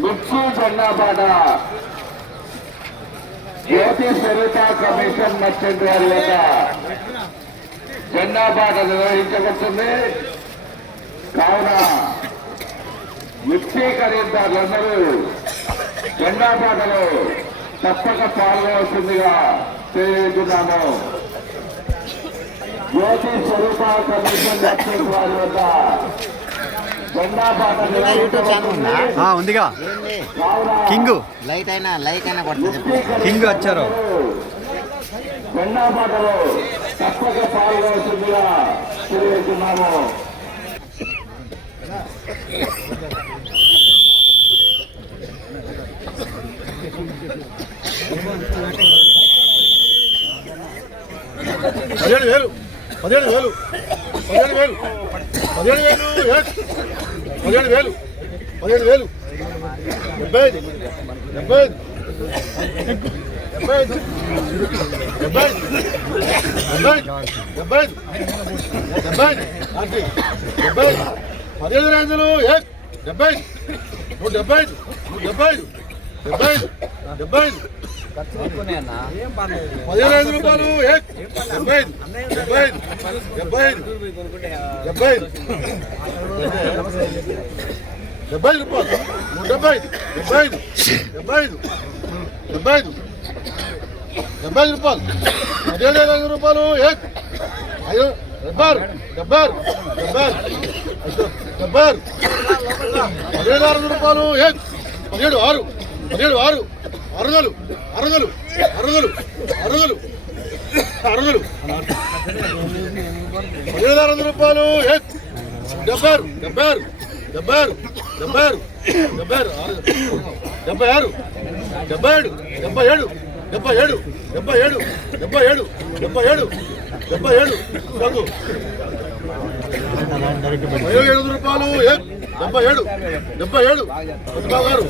మిర్చి జెండాబాట Jyothi Saritha commission merchant వారి యొక్క జెండాపాట నిర్వహించబడుతుంది. కావున మిర్చి ఖరీదారులందరూ జెండాపాటలో తప్పక పాల్గొవలసిందిగా తెలియజేస్తున్నాము జ్యోతి స్వరూప కమిషన్ మర్చెంట్ వారి వద్ద. ఉందిగా. కింగ్. లైట్ అయినా లైక్ అయినా కొడుతుంది కింగ్ వచ్చారు. పదిహేడు వేలు పదిహేడు వేలు పదిహేడు వేలు. పదిహేడు వేలు పదిహేడు వేలు పదిహేడు వేలు డెబ్బై ఐదు డెబ్బై ఐదు డెబ్బై ఐదు డెబ్బై ఐదు డెబ్బై ఐదు డెబ్బై ఐదు డెబ్బై ఐదు డెబ్బై ఐదు పదిహేడు రైతులు డెబ్బై ఐదు నూట డెబ్బై ఐదు నూట డెబ్బై ఐదు డెబ్బై ఐదు డెబ్బై ఐదు పదిహేను ఐదు రూపాయలు. డెబ్బై ఐదు. డెబ్బై డెబ్బై ఐదు. డెబ్బై ఐదు. డెబ్బై రూపాయలు. నూట డెబ్బై ఐదు. డెబ్బై ఐదు. డెబ్బై ఐదు. డెబ్బై ఐదు. డెబ్బై రూపాయలు. పదిహేడు ఐదు రూపాయలు. ఐదు డెబ్బై డెబ్బై ఆరు. డెబ్బై డెబ్బై పదిహేడు ఆరు రూపాయలు. ఏ పదిహేడు ఆరు. పదిహేడు ఆరు. అరగలు అరగలు అరగలు అరగలు అరగలు. పదిహేను ఆరు వందల రూపాయలు ఏ? డెబ్బై ఆరు డెబ్బై ఆరు డెబ్బై ఆరు డెబ్బై ఆరు డెబ్బై ఆరు డెబ్బై ఆరు డెబ్బై ఏడు డెబ్బై ఏడు డెబ్బై ఏడు డెబ్బై ఏడు డెబ్బై ఏడు డెబ్బై ఏడు డెబ్బై ఏడు పదిహేడు రూపాయలు ఏ? డెబ్బై ఏడు డెబ్బై ఏడు. పద్మా గారు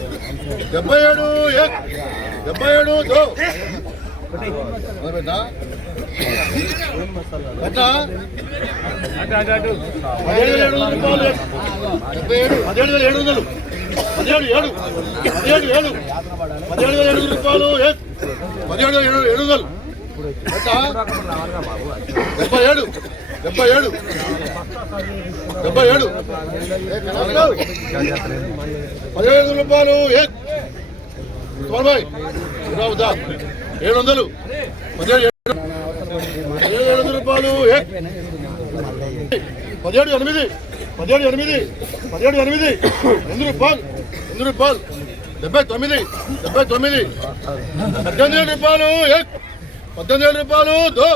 డెబ్బై ఏడు ఏ? డెబ్బై ఏడు దో పదిహేడు వేల ఏడు వందల రూపాయలు. ఏ? డెబ్బై ఏడు పదిహేడు వేల ఏడు వందలు. పదిహేడు ఏడు పదిహేడు ఏడు పదిహేడు వేల ఏడు వందల రూపాయలు ఏ? పదిహేడు వేల ఏడు ఏడు వందలు డెబ్బై ఏడు డెబ్బై ఏడు. డెబ్బై ఏడు. పదిహేడు వందల రూపాయలు ఏ తొంభై రావుదా ఏడు వందలు పదిహేడు ఏడు పదిహేడు ఏడు వందల రూపాయలు ఏ పదిహేడు ఎనిమిది. పదిహేడు ఎనిమిది. పదిహేడు ఎనిమిది. ఎనిమిది రూపాయలు ఎనిమిది రూపాయలు. డెబ్బై తొమ్మిది డెబ్బై తొమ్మిది. పద్దెనిమిది వేల రూపాయలు ఏ పద్దెనిమిది వేల రూపాయలు దో.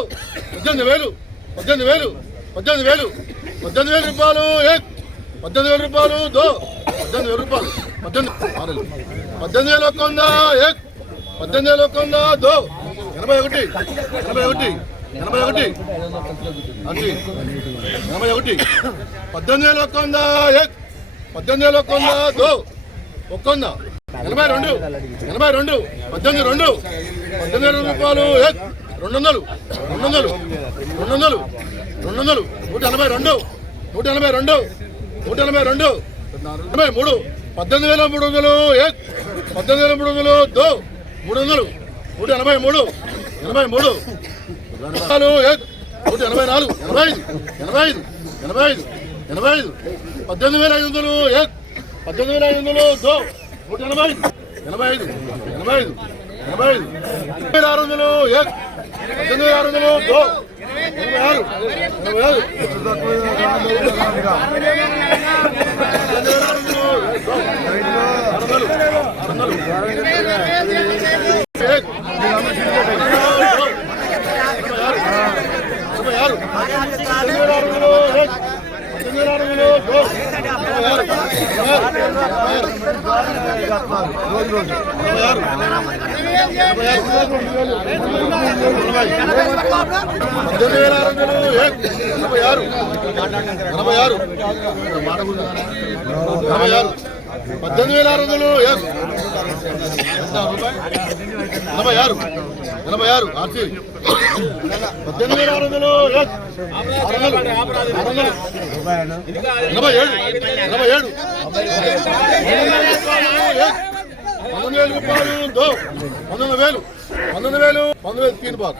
పద్దెనిమిది వేలు. పద్దెనిమిది వేలు పద్దెనిమిది వేలు పద్దెనిమిది వేల రూపాయలు ఏ? పద్దెనిమిది వేల రూపాయలు దో? పద్దెనిమిది వేల రూపాయలు పద్దెనిమిది ఆరు. పద్దెనిమిది వేల ఒక్క వంద ఏ? పద్దెనిమిది వేల ఒక్క వంద దో? ఎనభై ఒకటి ఎనభై ఒకటి ఎనభై ఒకటి. అంటే ఎనభై ఒకటి. పద్దెనిమిది వేల ఒక్క వంద ఏ? పద్దెనిమిది వేల ఒక్క వంద దో? ఒక్క వంద. ఎనభై రెండు ఎనభై రెండు పద్దెనిమిది రెండు పద్దెనిమిది వేల రూపాయలు ఏ? రెండు వందలు రెండు వందలు రెండు వందలు రెండు వందలు నూట ఎనభై రెండు నూట ఎనభై రెండు నూట ఎనభై రెండు ఎనభై మూడు పద్దెనిమిది వేల మూడు వందలు ఏ పద్దెనిమిది వేల మూడు వందలు దో మూడు వందలు నూట ఎనభై మూడు ఎనభై మూడు నూట ఎనభై నాలుగు ఎనభై ఐదు ఎనభై ఐదు ఎనభై ఐదు ఎనభై ఐదు పద్దెనిమిది వేల ఐదు వందలు ఏ పద్దెనిమిది వేల ఐదు వందలు దో నూట ఎనభై ఐదు ఎనభై ఐదు ఎనభై ఐదు ఎనభై ఐదు ఎనభై ఆరు వందలు ఏ పద్దెనిమిది ఆరు. వందలు ఎనభై ఆరు ఎనభై ఆరు పద్దెనిమిది ఆరు వందలు ఏ, దో. ఆరు వందలు ఆరు వందలు ఏ, ఎనభై ఆరు పద్దెనిమిది వేల ఆరు వందలు ఏ, పద్దెనిమిది వేల ఆరు వందలు దో. ఎనభై ఆరు ఎనభై ఆరు. పద్దెనిమిది వేల ఆరు. వందలు ఎనభై ఆరు. ఎనభై ఆరు. ఎనభై ఆరు. పద్దెనిమిది వేల ఆరు వందలు ఎనభై ఆరు ఎనభై ఆరు ఆర్సీ పద్దెనిమిది వేల ఆరు వందలు ఎనభై ఏడు ఎనభై ఏడు పంతొమ్మిది వేలు రూపాయలు పంతొమ్మిది వేలు పంతొమ్మిది వేలు పంతొమ్మిది వేలు తీను బాగు